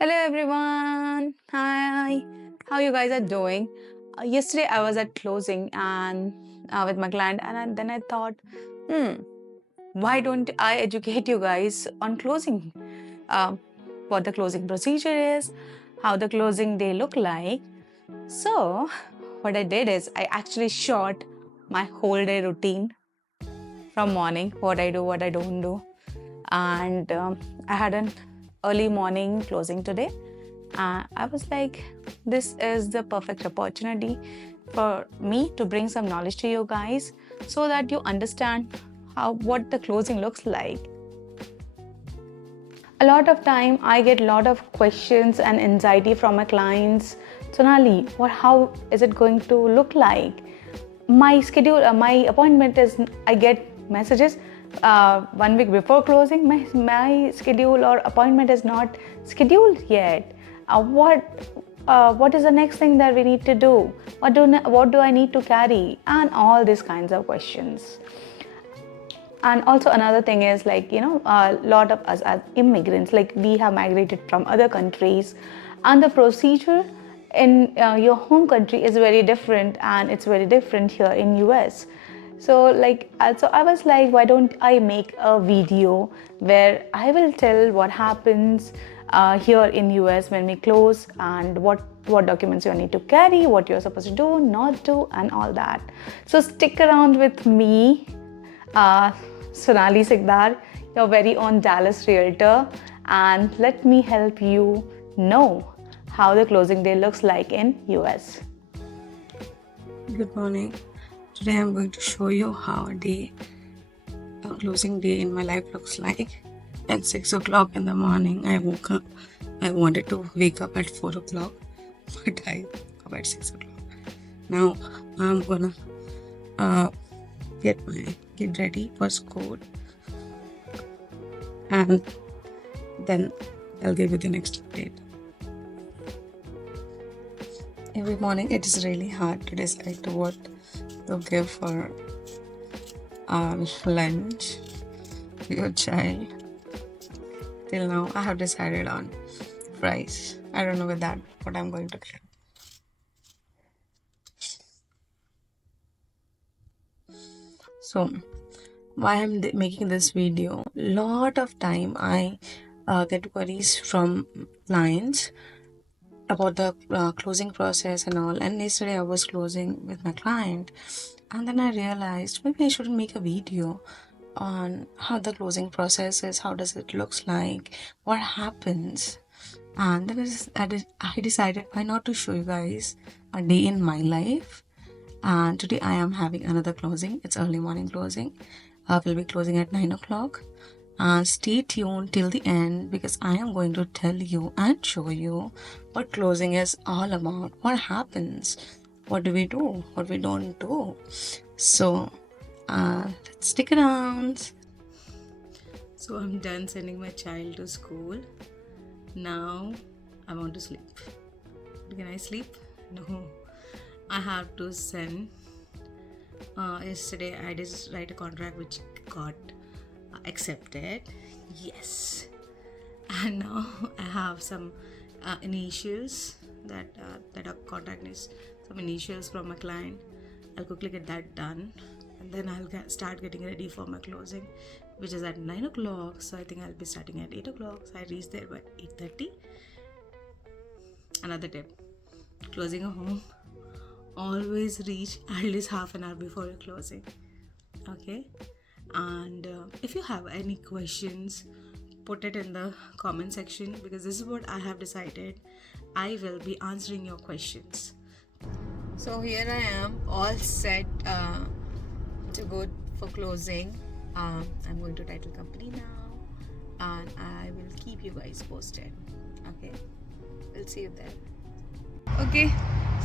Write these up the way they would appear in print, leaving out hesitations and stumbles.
Hello everyone. Hi. How you guys are doing? Yesterday I was at closing and with my client, and then I thought, hmm, why don't I educate you guys on closing? What the closing procedure is, how the closing day look like. So what I did is I actually shot my whole day routine from morning, what I do, what I don't do, and I had an early morning closing today. I was like, this is the perfect opportunity for me to bring some knowledge to you guys so that you understand what the closing looks like. A lot of time I get a lot of questions and anxiety from my clients. Sonali, how is it going to look like? My schedule, my appointment is, I get messages 1 week before closing. My schedule or appointment is not scheduled yet. What is the next thing that we need to do? What do I need to carry? And all these kinds of questions. And also another thing is, like, a lot of us as immigrants, like, we have migrated from other countries, and the procedure in your home country is very different, and it's very different here in US. So like, so I was like, why don't I make a video where I will tell what happens here in US when we close, and what documents you need to carry, what you're supposed to do, not do, and all that. So stick around with me, uh, Sonali Sikdar, your very own Dallas realtor, and let me help you know how the closing day looks like in US. Good morning. Today I'm going to show you how a closing day in my life looks like. At 6 o'clock in the morning, I woke up. I wanted to wake up at 4 o'clock, but I woke up at 6 o'clock. Now I'm gonna get my kid ready for school, and then I'll give you the next update. Every morning it is really hard to decide what to give for lunch to your child. Till now, I have decided on fries. I don't know with that what I'm going to get. So, why I'm making this video? Lot of time I get queries from clients about the closing process and all. And yesterday I was closing with my client, and then I realized maybe I shouldn't make a video on how the closing process is, how does it looks like, what happens. And then I decided why not to show you guys a day in my life. And today I am having another closing. It's early morning closing. We'll be closing at 9 o'clock. Stay tuned till the end, because I am going to tell you and show you what closing is all about, what happens, what do we do, what we don't do. So let's stick around. So I'm done sending my child to school. Now I want to sleep. Can I sleep? No. I have to send. Yesterday I did write a contract which got accepted. Yes. And now I have some initials that our contract needs some initials from my client. I'll quickly get that done, and then I'll start getting ready for my closing, which is at 9 o'clock. So I think I'll be starting at 8 o'clock. So I reach there by 8:30. Another tip: closing a home, always reach at least half an hour before your closing. Okay. And if you have any questions, put it in the comment section, because this is what I have decided. I will be answering your questions. So here I am, all set to go for closing. I'm going to title company now, and I will keep you guys posted. Okay, we'll see you there. Okay,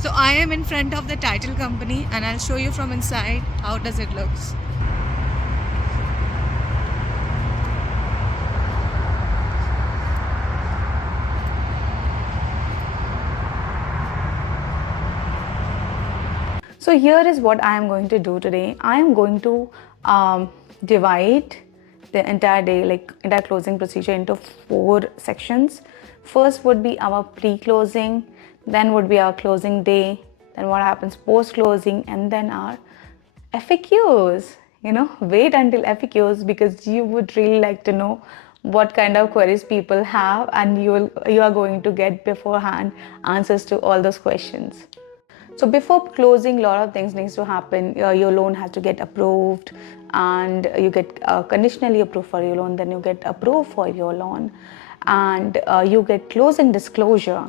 so I am in front of the title company, and I'll show you from inside how does it looks. So here is what I am going to do today. I am going to divide the entire day, like entire closing procedure, into 4 sections. First would be our pre-closing, then would be our closing day, then what happens post-closing, and then our FAQs. Wait until FAQs because you would really like to know what kind of queries people have, and you are going to get beforehand answers to all those questions. So before closing, a lot of things needs to happen. Your loan has to get approved, and you get conditionally approved for your loan. Then you get approved for your loan, and you get closing disclosure.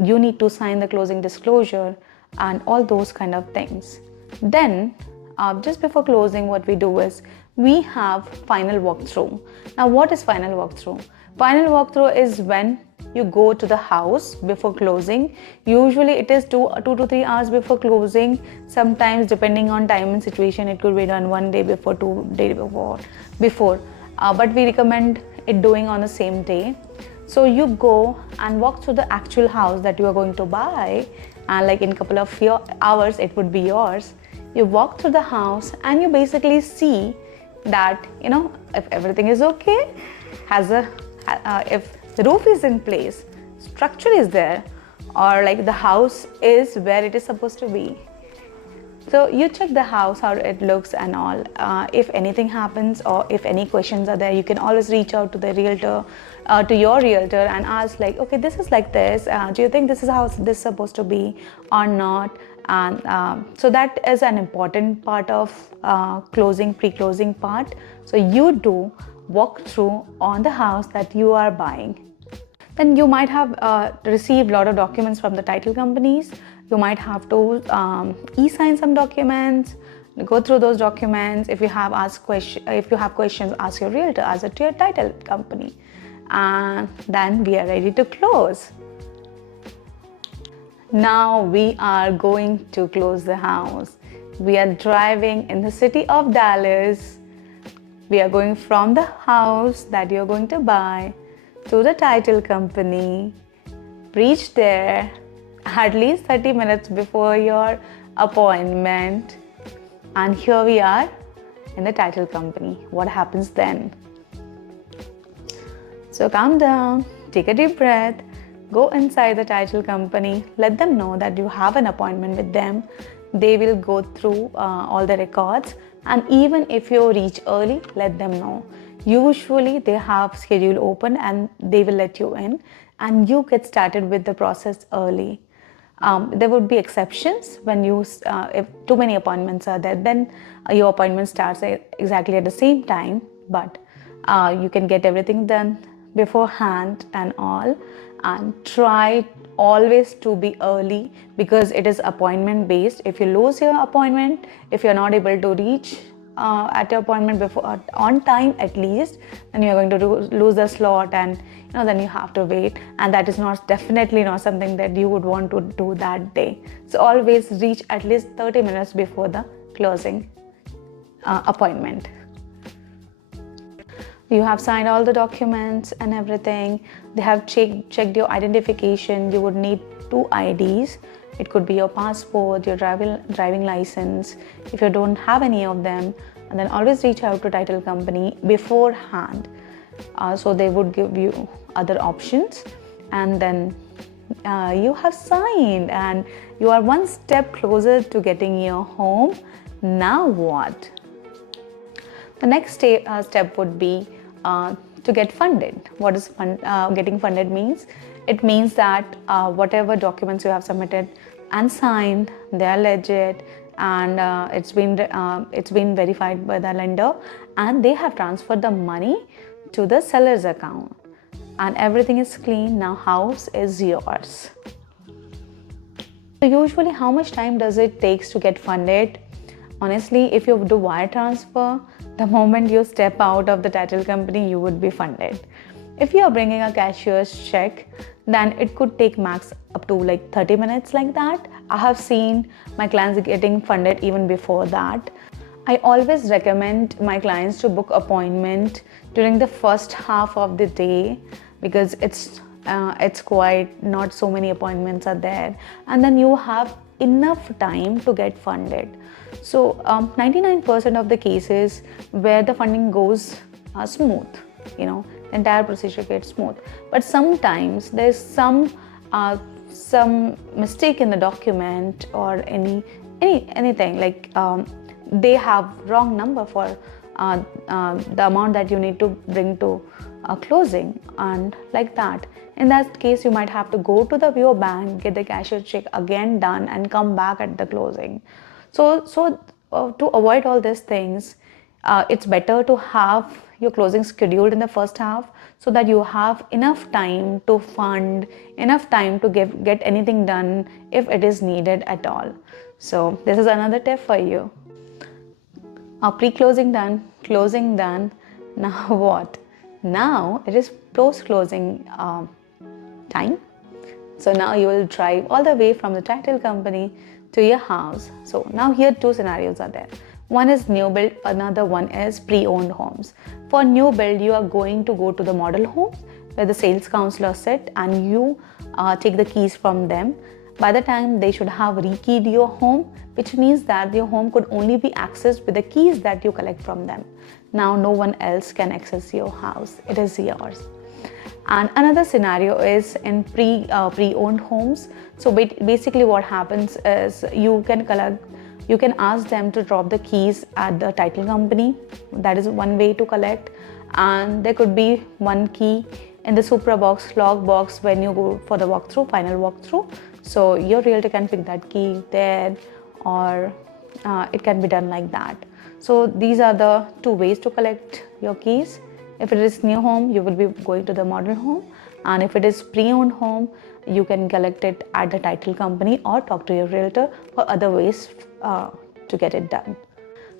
You need to sign the closing disclosure, and all those kind of things. Then, just before closing, what we do is we have final walkthrough. Now, what is final walkthrough? Final walkthrough is when you go to the house before closing. Usually it is 2 to 3 hours before closing. Sometimes depending on time and situation, it could be done 1 day before, 2 days before. But we recommend it doing on the same day. So you go and walk through the actual house that you are going to buy, and like in a couple of hours it would be yours. You walk through the house and you basically see that if everything is okay, if the roof is in place, structure is there, or like the house is where it is supposed to be. So you check the house, how it looks and all. If anything happens or if any questions are there, you can always reach out to the realtor, to your realtor, and ask like, okay, this is like this. Do you think this is how this is supposed to be or not? And so that is an important part of closing, pre-closing part. So you do walk through on the house that you are buying. Then you might have received a lot of documents from the title companies. You might have to e-sign some documents, go through those documents. If you have questions, ask your realtor, ask it to your title company, and then we are ready to close. Now we are going to close the house. We are driving in the city of Dallas. We are going from the house that you're going to buy to the title company. Reach there at least 30 minutes before your appointment. And here we are in the title company. What happens then? So calm down, take a deep breath, go inside the title company, let them know that you have an appointment with them. They will go through all the records, and even if you reach early, let them know. Usually they have schedule open and they will let you in, and you get started with the process early. There would be exceptions when if too many appointments are there, then your appointment starts exactly at the same time, but you can get everything done beforehand and all. And try always to be early because it is appointment based. If you lose your appointment, if you're not able to reach at your appointment before on time at least, then you're going to lose the slot, and then you have to wait, and that is definitely not something that you would want to do that day. So always reach at least 30 minutes before the closing appointment. You have signed all the documents and everything. They have checked your identification. You would need 2 IDs. It could be your passport, your driving license. If you don't have any of them, and then always reach out to title company beforehand. So they would give you other options, and then you have signed and you are one step closer to getting your home. Now what? The next step would be to get funded. What does getting funded means? It means that whatever documents you have submitted and signed, they are legit, and it's been verified by the lender, and they have transferred the money to the seller's account, and everything is clean. Now house is yours. So usually how much time does it takes to get funded? Honestly, if you do wire transfer, the moment you step out of the title company, you would be funded. If you are bringing a cashier's check, then it could take max up to like 30 minutes like that. I have seen my clients getting funded even before that. I always recommend my clients to book appointment during the first half of the day because it's quite not so many appointments are there, and then you have enough time to get funded. So 99% of the cases where the funding goes smooth, the entire procedure gets smooth. But sometimes there's some mistake in the document or anything like they have wrong number for the amount that you need to bring to closing, and like that. In that case, you might have to go to your bank, get the cashier check again done, and come back at the closing. So to avoid all these things, it's better to have your closing scheduled in the first half, so that you have enough time to fund, enough time to get anything done if it is needed at all. So this is another tip for you. Pre-closing done, closing done. Now what? Now it is post-closing time. So now you will drive all the way from the title company to your house. So now here two scenarios are there. One is new build, another one is pre-owned homes. For new build, you are going to go to the model home where the sales counselor sit, and you take the keys from them. By the time they should have rekeyed your home, which means that your home could only be accessed with the keys that you collect from them. Now no one else can access your house. It is yours. And another scenario is in pre-owned homes. So basically what happens is you can ask them to drop the keys at the title company. That is one way to collect. And there could be one key in the Supra box, log box when you go for the final walkthrough. So your realtor can pick that key there, or it can be done like that. So these are the two ways to collect your keys. If it is new home, you will be going to the model home, and if it is pre-owned home, you can collect it at the title company or talk to your realtor for other ways to get it done.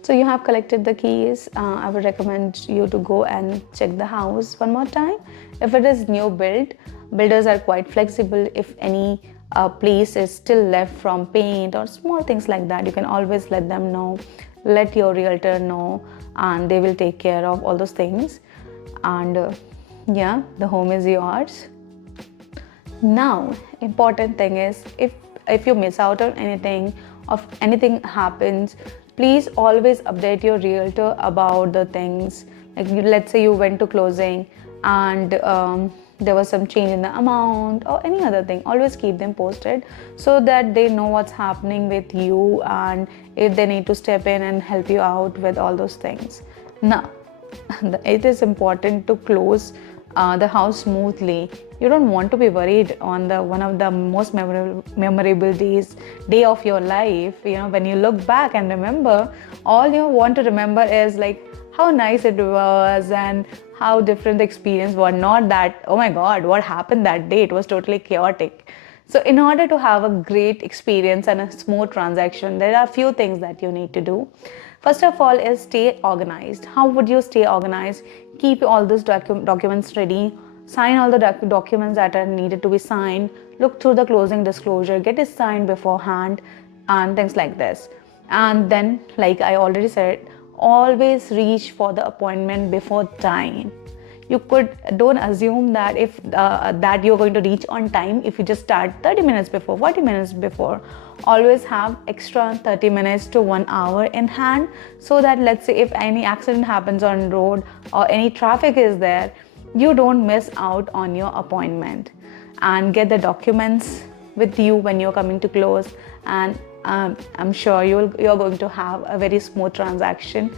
So you have collected the keys. I would recommend you to go and check the house one more time. If it is new build, builders are quite flexible. If any place is still left from paint or small things like that, you can always let them know, let your realtor know, and they will take care of all those things. And yeah, the home is yours. Now, important thing is, if you miss out on anything, or if anything happens, please always update your realtor about the things. Like let's say you went to closing and there was some change in the amount or any other thing, always keep them posted so that they know what's happening with you, and if they need to step in and help you out with all those things. Now, it is important to close the house smoothly. You don't want to be worried on the one of the most memorable day of your life. When you look back and remember, all you want to remember is like how nice it was and how different the experience was. Not that, oh my God, what happened that day? It was totally chaotic. So in order to have a great experience and a smooth transaction, there are a few things that you need to do. First of all is stay organized. How would you stay organized? Keep all those documents ready. Sign all the documents that are needed to be signed. Look through the closing disclosure. Get it signed beforehand and things like this. And then, like I already said, always reach for the appointment before time. Don't assume that if that you're going to reach on time if you just start 30 minutes before, 40 minutes before. Always have extra 30 minutes to 1 hour in hand, so that let's say if any accident happens on road or any traffic is there, you don't miss out on your appointment. And get the documents with you when you're coming to close, and I'm sure you're going to have a very smooth transaction.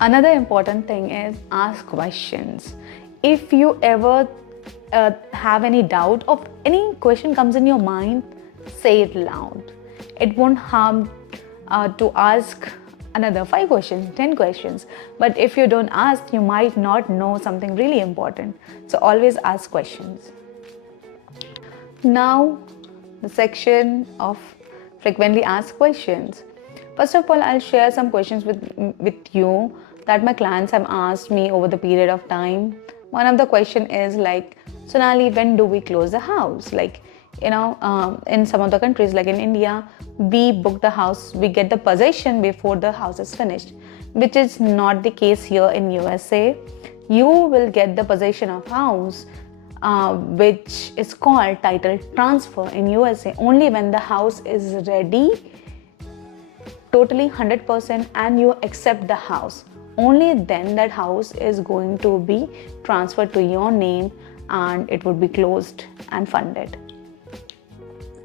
Another important thing is ask questions. If you ever have any doubt or any question comes in your mind, say it loud. It won't harm to ask another 5 questions, 10 questions. But if you don't ask, you might not know something really important. So always ask questions. Now, the section of frequently asked questions. First of all, I'll share some questions with you that my clients have asked me over the period of time. One of the question is like, Sonali, when do we close the house? Like, in some of the countries like in India, we book the house, we get the possession before the house is finished, which is not the case here in USA. You will get the possession of house, which is called title transfer in USA, only when the house is ready, totally 100%, and you accept the house. only then that house is going to be transferred to your name and it would be closed and funded.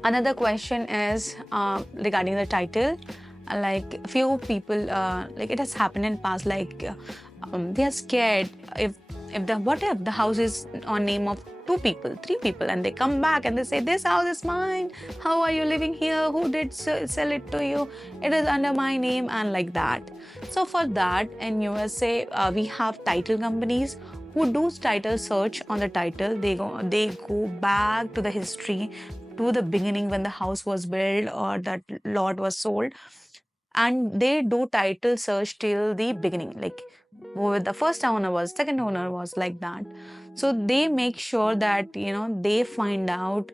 Another question is regarding the title. Like few people, like it has happened in past, like they are scared if the what if the house is on name of 2 people, 3 people, and they come back and they say this house is mine. How are you living here? Who did sell it to you? It is under my name and like that. So for that in USA, we have title companies who do title search on the title. They go back to the history, to the beginning when the house was built or that lot was sold, and they do title search till the beginning, like who the first owner was, second owner was, like that. So they make sure that they find out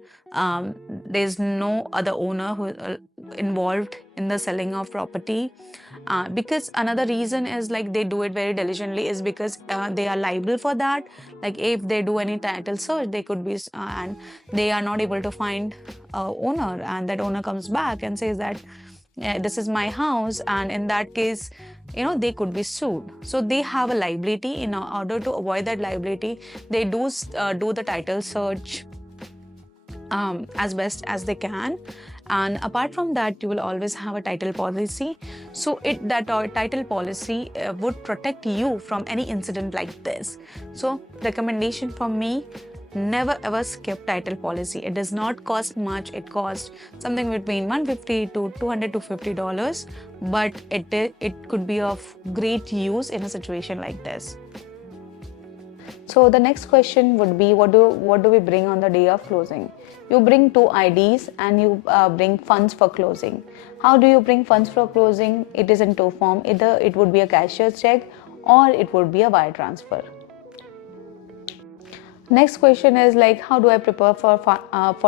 there's no other owner who involved in the selling of property. Because another reason is like they do it very diligently is because they are liable for that. Like if they do any title search, they could be and they are not able to find owner, and that owner comes back and says that this is my house, and in that case they could be sued. So they have a liability. In order to avoid that liability, they do the title search as best as they can. And apart from that, you will always have a title policy. So that title policy would protect you from any incident like this. So recommendation from me: never ever skip title policy. It does not cost much. It costs something between $150 to $200 to $50, but it could be of great use in a situation like this. So the next question would be, what do we bring on the day of closing? You bring 2 IDs and you bring funds for closing. How do you bring funds for closing? It is in 2 forms. Either it would be a cashier's check or it would be a wire transfer. Next question is like, how do I prepare for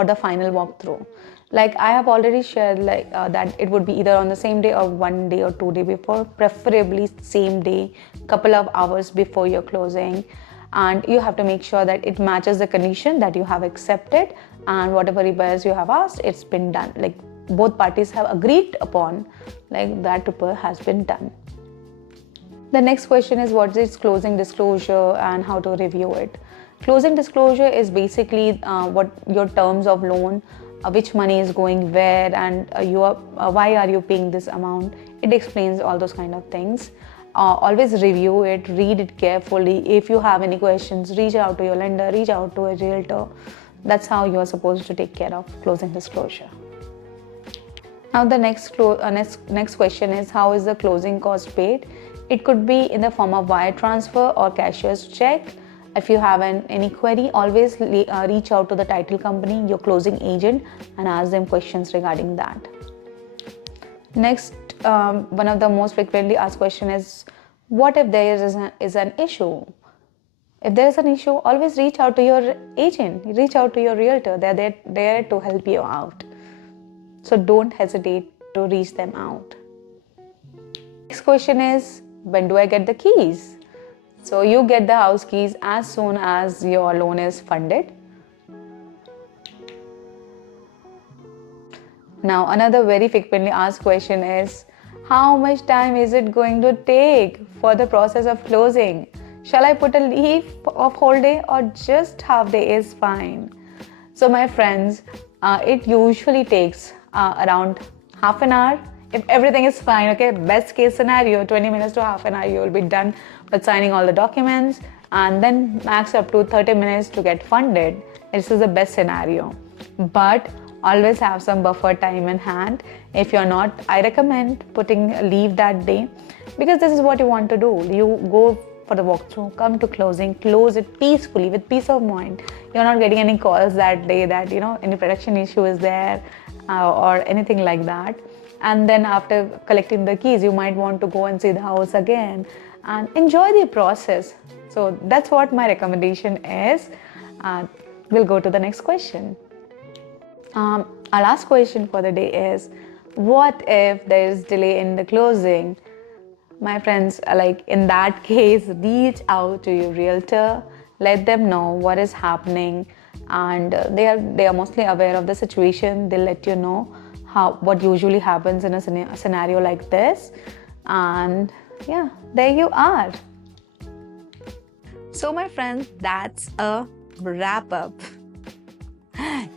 the final walkthrough? Like I have already shared, like that it would be either on the same day or 1 day or 2 day before, preferably same day, couple of hours before your closing. And you have to make sure that it matches the condition that you have accepted, and whatever repairs you have asked, it's been done. Like both parties have agreed upon, like that repair has been done. The next question is, what is closing disclosure and how to review it? Closing disclosure is basically what your terms of loan, which money is going where, and why are you paying this amount. It explains all those kind of things. Always review it, read it carefully. If you have any questions, reach out to your lender, reach out to a realtor. That's how you are supposed to take care of closing disclosure. Now the next question is, how is the closing cost paid? It could be in the form of wire transfer or cashier's check. If you have any query, always reach out to the title company, your closing agent, and ask them questions regarding that. Next, one of the most frequently asked question is, what if there is an issue? If there is an issue, always reach out to your agent, reach out to your realtor. They're there to help you out. So don't hesitate to reach them out. Next question is, when do I get the keys? So you get the house keys as soon as your loan is funded. Now another very frequently asked question is, how much time is it going to take for the process of closing? Shall I put a leave of whole day or just half day is fine? So my friends, it usually takes around half an hour. If everything is fine, okay, best case scenario, 20 minutes to half an hour, you will be done with signing all the documents, and then max up to 30 minutes to get funded. This is the best scenario. But always have some buffer time in hand. If you're not, I recommend putting a leave that day, because this is what you want to do. You go for the walkthrough, come to closing, close it peacefully with peace of mind. You're not getting any calls that day that any production issue is there or anything like that. And then after collecting the keys, you might want to go and see the house again and enjoy the process. So that's what my recommendation is. We'll go to the next question. Our last question for the day is, what if there is delay in the closing? My friends, like in that case, reach out to your realtor, let them know what is happening, and they are mostly aware of the situation. They'll let you know what usually happens in a scenario like this, and yeah, there you are. So, my friends, that's a wrap up.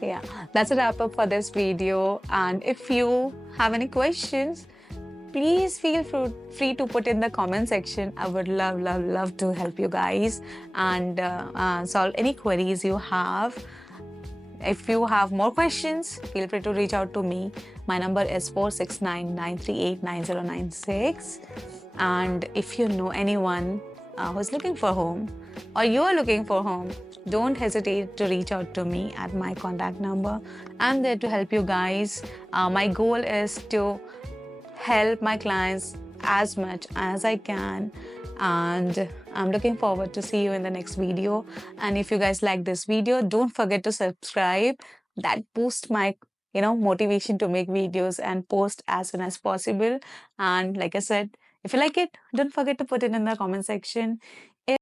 Yeah, that's a wrap up for this video. And if you have any questions, please feel free to put in the comment section. I would love to help you guys and solve any queries you have. If you have more questions, feel free to reach out to me. My number is 469-938-9096. And if you know anyone who's looking for home or you're looking for home, don't hesitate to reach out to me at my contact number. I'm there to help you guys. My goal is to help my clients as much as I can, and I'm looking forward to see you in the next video. And if you guys like this video, don't forget to subscribe. That boosts my motivation to make videos and post as soon as possible. And like I said, if you like it, don't forget to put it in the comment section.